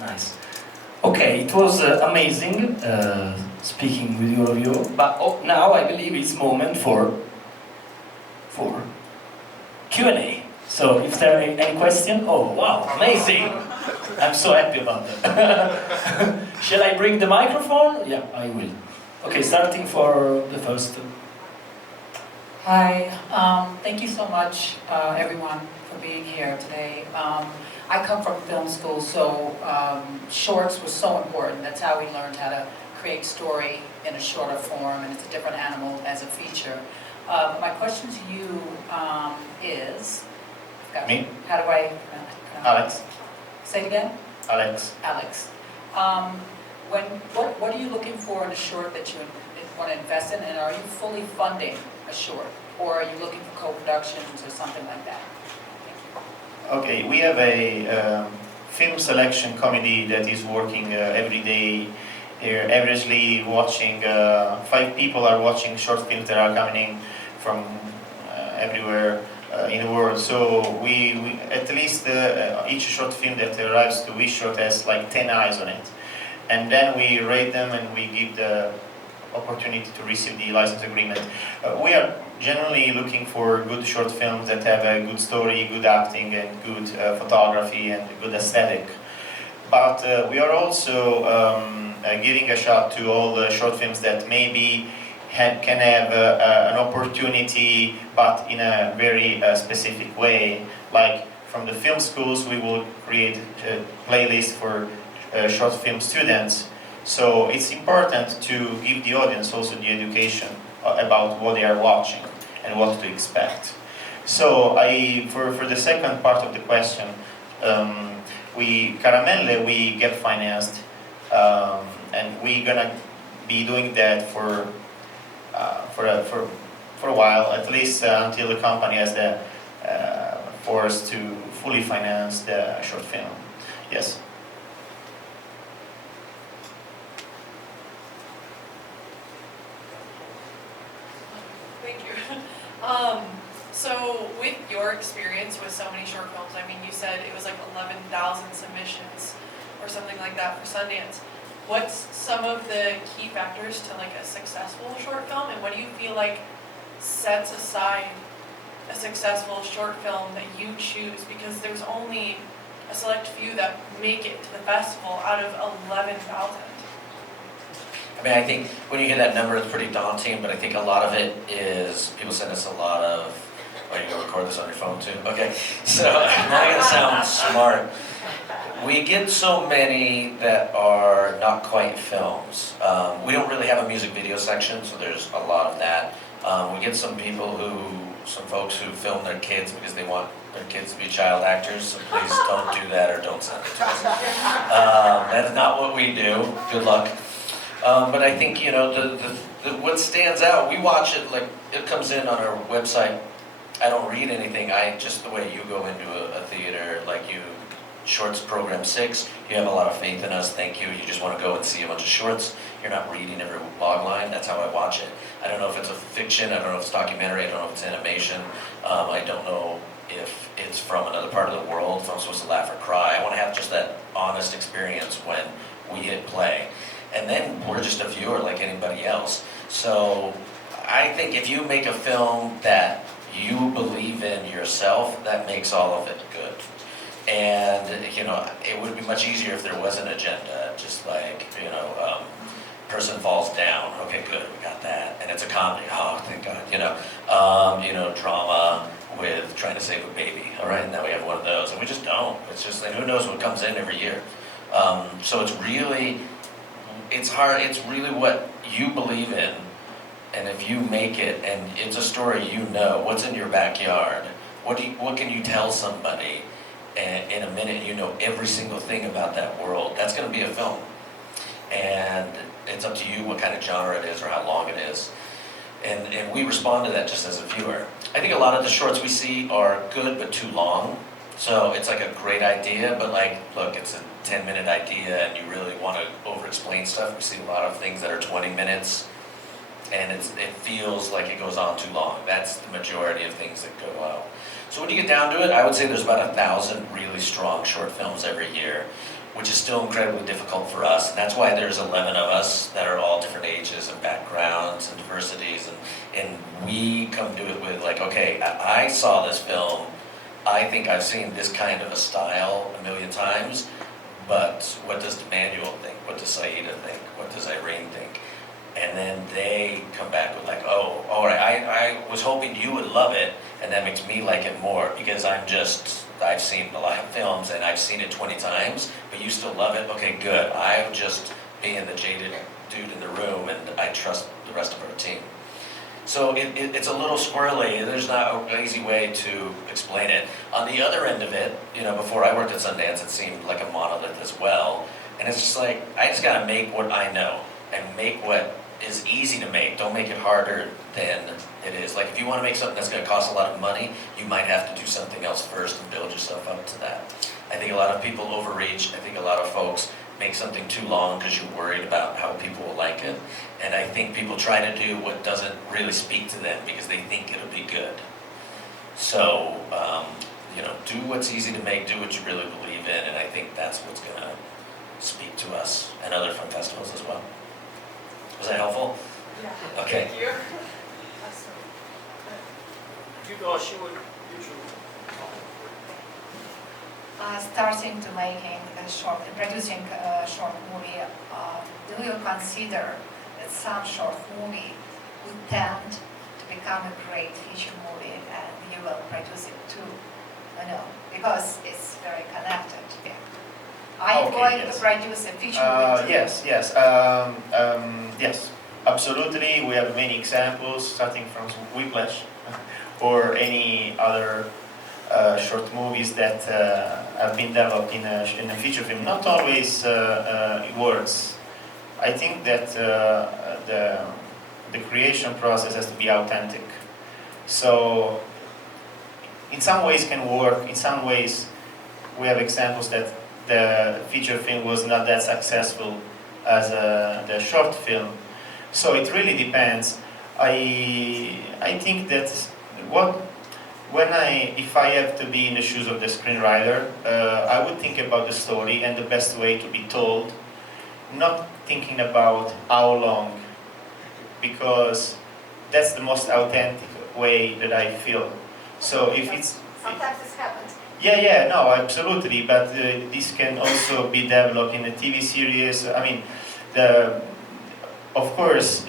Nice. Okay, it was amazing speaking with all of you, but now I believe it's moment for Q&A. So if there are any question, oh wow, amazing! I'm so happy about that. Shall I bring the microphone? Yeah, I will. Okay, starting for the first. Hi, thank you so much, everyone, for being here today. I come from film school, so shorts were so important. That's how we learned how to create story in a shorter form, and it's a different animal as a feature. My question to you is... Me? How do I... Alex. Say it again? Alex. Alex. What are you looking for in a short that you want to invest in, and are you fully funding a short, or are you looking for co-productions or something like that? Okay, we have a film selection committee that is working every day. They're averagely watching, 5 people are watching short films that are coming from everywhere in the world. So we at least each short film that arrives to WeShort has like 10 eyes on it. And then we rate them and we give the opportunity to receive the license agreement. We are generally looking for good short films that have a good story, good acting, and good photography and good aesthetic. But we are also giving a shot to all the short films that maybe can have an opportunity, but in a very specific way. Like from the film schools, we will create a playlist for short film students. So it's important to give the audience also the education about what they are watching and what to expect. So for the second part of the question, Caramelle, we get financed, and we're gonna be doing that for a while, at least until the company has the force to fully finance the short film. Yes. Thank you. So with your experience with so many short films, I mean, you said it was like 11,000 submissions or something like that for Sundance. What's some of the key factors to like a successful short film, and what do you feel like sets aside a successful short film that you choose? Because there's only a select few that make it to the festival out of 11,000. I mean, I think when you hear that number, it's pretty daunting, but I think a lot of it is, people send us a lot of, oh, you're going to record this on your phone too? Okay, so I'm not going to sound smart. We get so many that are not quite films. We don't really have a music video section, so there's a lot of that. We get some folks who film their kids because they want their kids to be child actors, so please don't do that or don't send it to us. That's not what we do. Good luck. But I think, you know, what stands out, we watch it like, it comes in on our website. I don't read anything, just the way you go into a theater, like you, Shorts Program 6, you have a lot of faith in us, thank you. You just want to go and see a bunch of shorts. You're not reading every log line, that's how I watch it. I don't know if it's a fiction, I don't know if it's documentary, I don't know if it's animation. I don't know if it's from another part of the world, if I'm supposed to laugh or cry. I want to have just that honest experience when we hit play. And then we're just a viewer like anybody else. So I think if you make a film that you believe in yourself, that makes all of it good. And, you know, it would be much easier if there was an agenda, just like, you know, person falls down, okay, good, we got that. And it's a comedy, oh, thank God, you know, drama with trying to save a baby, all right, and now we have one of those, and we just don't. It's just like, who knows what comes in every year. So it's really, it's hard, it's really what you believe in, and if you make it, and it's a story you know, what's in your backyard, what can you tell somebody, and in a minute you know every single thing about that world, that's going to be a film. And it's up to you what kind of genre it is or how long it is. And we respond to that just as a viewer. I think a lot of the shorts we see are good but too long. So it's like a great idea, but like, look, it's a 10-minute idea and you really want to over-explain stuff. We see a lot of things that are 20 minutes and it feels like it goes on too long. That's the majority of things that go out. So when you get down to it, I would say there's about 1,000 really strong short films every year. which is still incredibly difficult for us. And that's why there's 11 of us that are all different ages and backgrounds and diversities. And we come to it with like, okay, I saw this film. I think I've seen this kind of a style a million times, but what does Emmanuel think? What does Saida think? What does Irene think? And then they come back with like, oh, all right, I was hoping you would love it, and that makes me like it more because I've seen a lot of films and I've seen it 20 times, but you still love it? Okay, good. I'm just being the jaded dude in the room, and I trust the rest of our team. So it's a little squirrely. There's not an easy way to explain it. On the other end of it, you know, before I worked at Sundance, it seemed like a monolith as well. And it's just like, I just gotta make what I know and make what is easy to make. Don't make it harder than it is. Like if you want to make something that's going to cost a lot of money, you might have to do something else first and build yourself up to that. I think a lot of people overreach. I think a lot of folks make something too long because you're worried about how people will like it. And I think people try to do what doesn't really speak to them because they think it'll be good. So, you know, do what's easy to make, do what you really believe in, and I think that's what's going to speak to us and other film festivals as well. Was that helpful? Yeah. Okay. Thank you. Starting to making a short, producing a short movie, do you consider that some short movie would tend to become a great feature movie and you will produce it too? No, because it's very connected. Yeah. Are you going to produce a feature movie? Yes, absolutely. We have many examples, starting from Whiplash or any other short movies that have been developed in a feature film. Not always words. I think that the creation process has to be authentic. So, in some ways can work. In some ways, we have examples that the feature film was not that successful as the short film. So it really depends. I think that if I have to be in the shoes of the screenwriter, I would think about the story and the best way to be told, not thinking about how long, because that's the most authentic way that I feel. So if it's... Sometimes this happens. No, absolutely, but this can also be developed in a TV series. I mean, of course,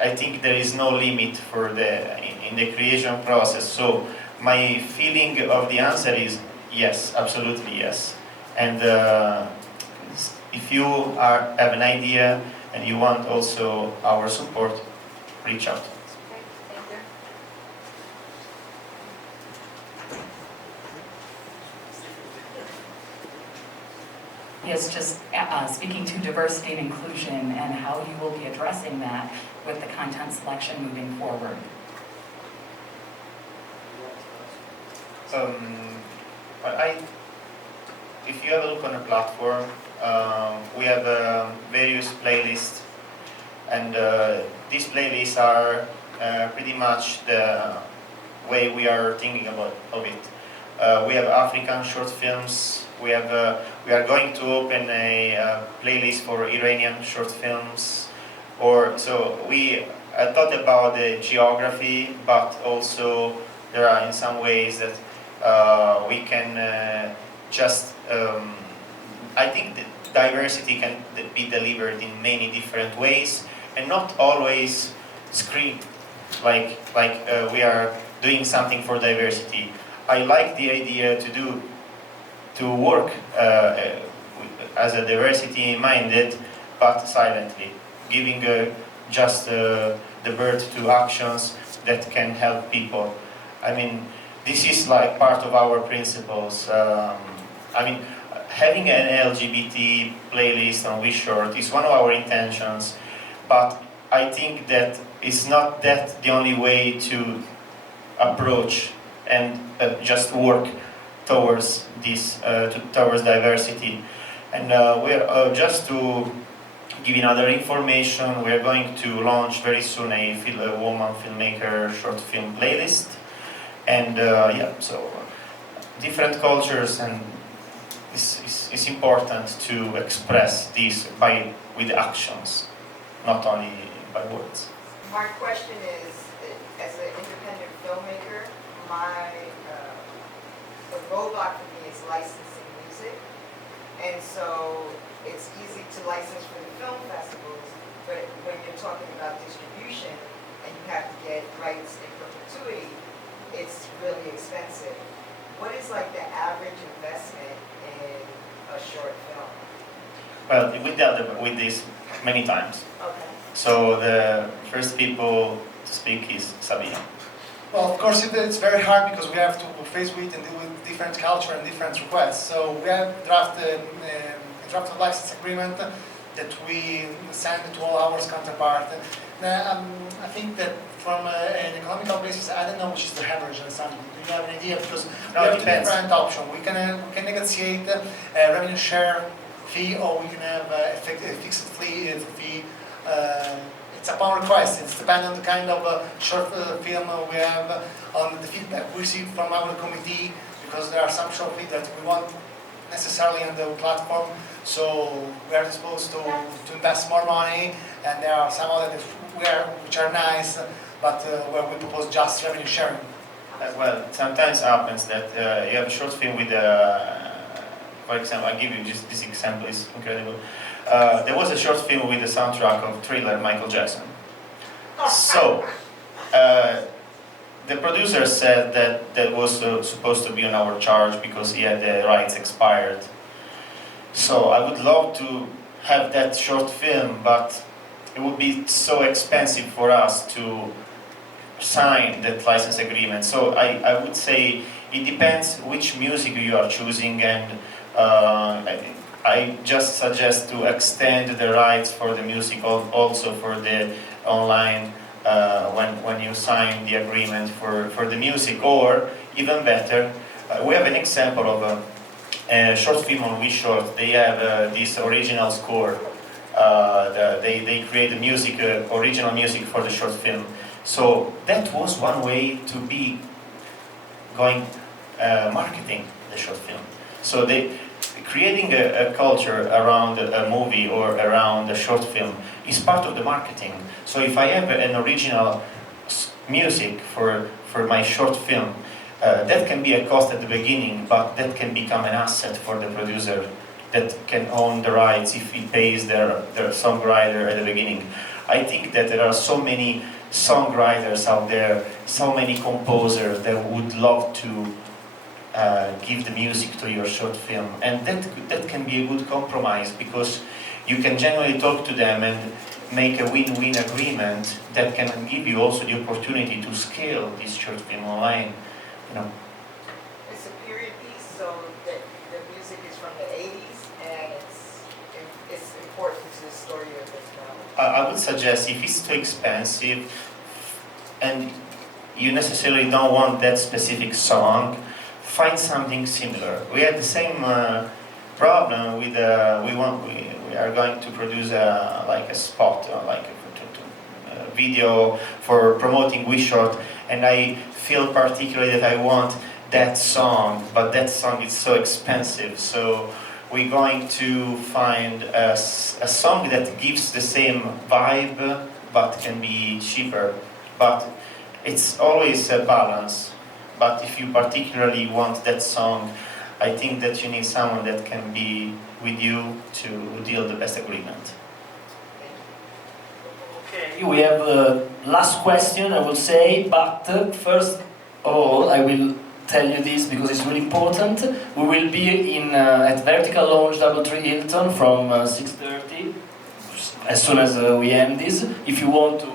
I think there is no limit for in the creation process. So my feeling of the answer is yes, absolutely yes. And if you have an idea and you want also our support, reach out. Yes, just speaking to diversity and inclusion and how you will be addressing that with the content selection moving forward. If you have a look on the platform, we have various playlists, and these playlists are pretty much the way we are thinking of it. We have African short films. We are going to open a playlist for Iranian short films. So we thought about the geography, but also there are in some ways that we can I think that diversity can be delivered in many different ways and not always scream like we are doing something for diversity. I like the idea to work as a diversity-minded, but silently, giving just the birth to actions that can help people. I mean, this is like part of our principles. I mean, having an LGBT playlist on WeShort is one of our intentions, but I think that it's not that the only way to approach and just work towards this, towards diversity. And we're just to give you another information, we're going to launch very soon a woman filmmaker short film playlist. And so different cultures and it's important to express this with actions, not only by words. My question is, as an independent filmmaker, the roadblock for me is licensing music, and so it's easy to license for the film festivals, but when you're talking about distribution and you have to get rights in perpetuity, it's really expensive. What is like the average investment in a short film? Well, we dealt with this many times. Okay. So the first people to speak is Sabino. Well, of course, it's very hard because we have to face with and deal with different culture and different requests. So we have drafted a draft license agreement that we send to all our counterparts. I think that from an economical basis, I don't know which is the average. Alessandro. Do you have an idea? Because we have two different options. We can negotiate a revenue share fee, or we can have a fixed fee. It's upon request. It's depending on the kind of short film we have, on the feedback we receive from our committee, because there are some short films that we want necessarily on the platform, so we are disposed to invest more money, and there are some others which are nice, but where we propose just revenue sharing. Well, sometimes happens that you have a short film with, for example, I'll give you just this example, is incredible. There was a short film with the soundtrack of Thriller, Michael Jackson. So, the producer said that was supposed to be on our charge because he had the rights expired. So I would love to have that short film, but it would be so expensive for us to sign that license agreement. So I would say it depends which music you are choosing, and I just suggest to extend the rights for the music also for the online when you sign the agreement for the music, or even better, we have an example of a short film on WeShort. They have this original score. They create the music, original music for the short film. So that was one way to be going marketing the short film. So creating a culture around a movie or around a short film is part of the marketing. So if I have an original music for my short film, that can be a cost at the beginning, but that can become an asset for the producer that can own the rights if he pays their songwriter at the beginning. I think that there are so many songwriters out there, so many composers that would love to give the music to your short film, and that can be a good compromise, because you can generally talk to them and make a win-win agreement that can give you also the opportunity to scale this short film online. It's a period piece, so that the music is from the 80s, and it's important to the story of the film. I would suggest, if it's too expensive and you necessarily don't want that specific song, find something similar. We had the same problem with we are going to produce like a spot, like a video for promoting WeShort, and I feel particularly that I want that song, but that song is so expensive. So we're going to find a song that gives the same vibe, but can be cheaper. But it's always a balance. But if you particularly want that song, I think that you need someone that can be with you to deal the best agreement. Okay, we have the last question, I will say, but first of all, I will tell you this because it's really important. We will be at Vertical Lounge Doubletree Hilton from 6:30, as soon as we end this. If you want to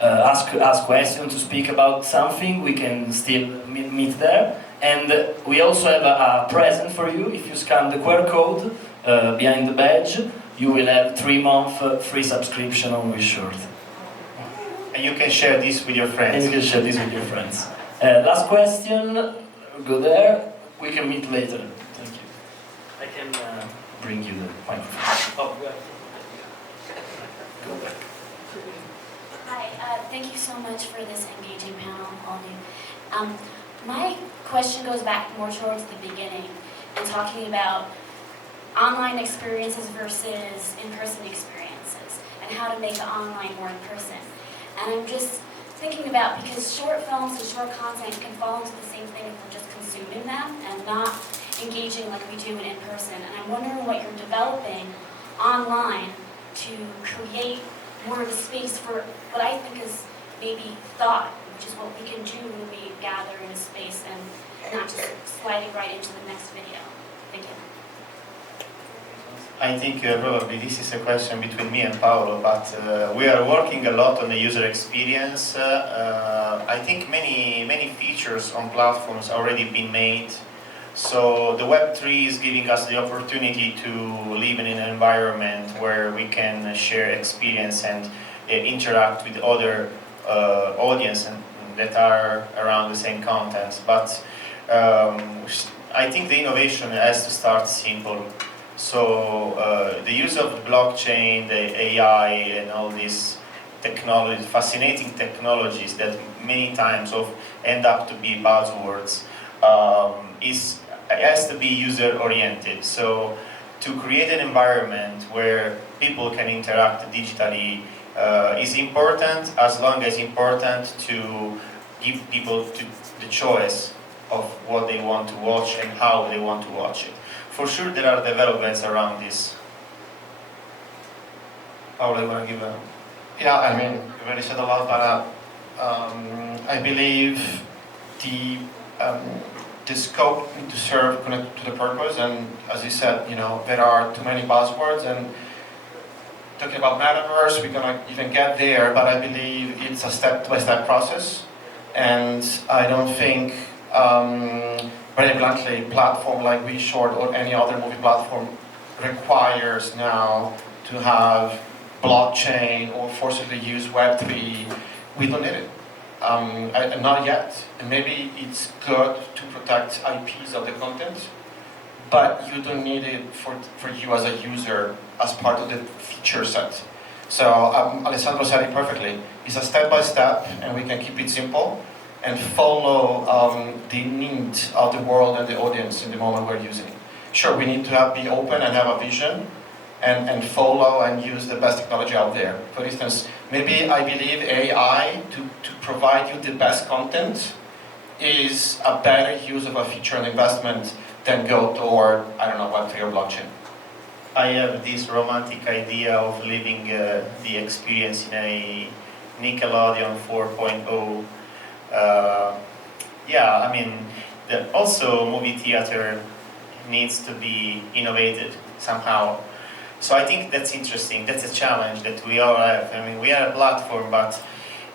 ask questions, to speak about something, we can still meet there. And we also have a present for you. If you scan the QR code behind the badge, you will have 3 months free subscription on WeShort. And you can share this with your friends. And you can share this with your friends. Last question, go there. We can meet later. Thank you. I can bring you the microphone. Oh, yeah. Go back. Hi, thank you so much for this engaging panel, all of you. My question goes back more towards the beginning and talking about online experiences versus in-person experiences, and how to make the online more in-person. And I'm just thinking about, because short films and short content can fall into the same thing if we're just consuming them and not engaging like we do in person. And I'm wondering what you're developing online to create more of a space for what I think is maybe thought, which is what we can do when we gather in a space and not just sliding right into the next video. Thank you. I think probably this is a question between me and Paolo, but we are working a lot on the user experience. I think many features on platforms already been made. So the Web3 is giving us the opportunity to live in an environment where we can share experience and interact with other audience that are around the same content. But I think the innovation has to start simple. So the use of the blockchain, the AI, and all these technologies, fascinating technologies that many times end up to be buzzwords, has to be user-oriented. So to create an environment where people can interact digitally is important, as long as important to give people the choice of what they want to watch and how they want to watch it. For sure there are developments around this. Paolo, you want to give a... Yeah, I mean, you already said a lot, but I believe the scope to serve connected to the purpose, and as you said, there are too many buzzwords, and talking about metaverse, we're gonna even get there, but I believe it's a step-by-step process, and I don't think, very bluntly, platform like WeShort or any other movie platform requires now to have blockchain or forcibly use Web3. We don't need it. Not yet. And maybe it's good to protect IPs of the content, but you don't need it for you as a user as part of the feature set. So Alessandro said it perfectly. It's a step-by-step, and we can keep it simple and follow the need of the world and the audience in the moment we're using it. Sure, we need to be open and have a vision and follow and use the best technology out there. For instance, maybe I believe AI to provide you the best content is a better use of a feature and investment than go toward, I don't know, Web3 or blockchain. I have this romantic idea of living the experience in a Nickelodeon 4.0. Yeah, I mean, also movie theater needs to be innovated somehow. So I think that's interesting. That's a challenge that we all have. I mean, we are a platform, but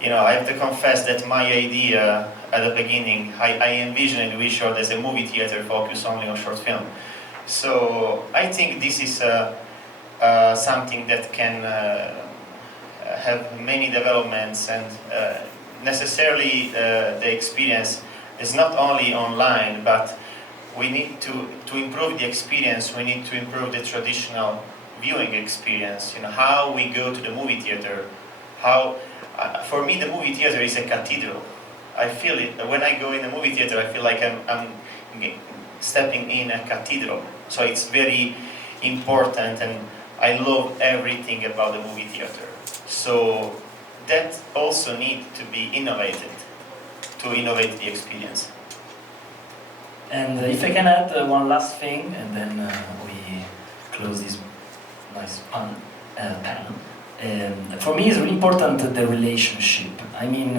I have to confess that my idea at the beginning, I envisioned WeShort as a movie theater focused only on short film. So I think this is something that can have many developments, and necessarily the experience is not only online, but we need to improve the experience. We need to improve the traditional viewing experience. How we go to the movie theater. How for me the movie theater is a cathedral. I feel it when I go in the movie theater. I feel like I'm stepping in a cathedral. So it's very important, and I love everything about the movie theater. So that also needs to be innovated to innovate the experience. And if I can add one last thing, and then we close this nice panel. For me, it's really important the relationship. I mean,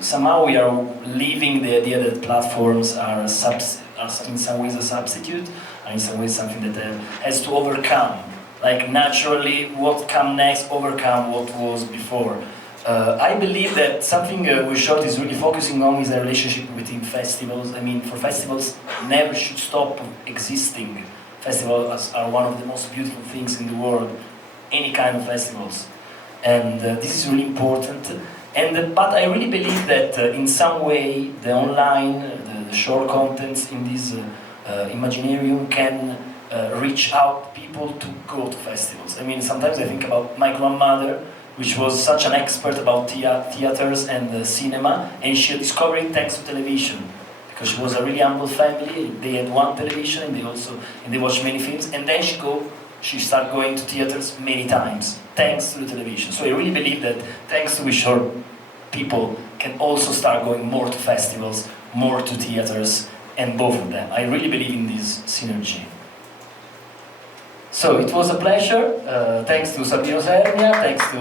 somehow we are leaving the idea that platforms are in some ways a substitute, and in some ways something that has to overcome. Like naturally, what comes next overcome what was before. I believe that something WeShort is really focusing on is a relationship between festivals. I mean, for festivals never should stop existing. Festivals are one of the most beautiful things in the world, any kind of festivals. And this is really important. But I really believe that in some way the online, the short contents in this Imaginarium can reach out people to go to festivals. I mean, sometimes I think about my grandmother, which was such an expert about theaters and cinema, and she discovered it thanks to television. because she was a really humble family. They had one television, and they watched many films, and then she started going to theaters many times, thanks to the television. So I really believe that thanks to WeShort, people can also start going more to festivals, more to theaters, and both of them. I really believe in this synergy. So it was a pleasure. Thanks to Sabino Sernia, thanks to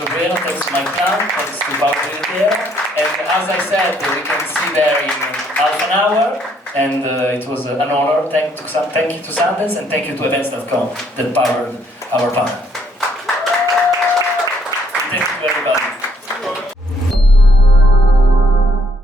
Loprieno, thanks to my Plante, thanks to Paolo Privitera. And as I said, we can see there in half an hour. And it was an honor. Thank you to Sundance, and thank you to events.com that powered our panel.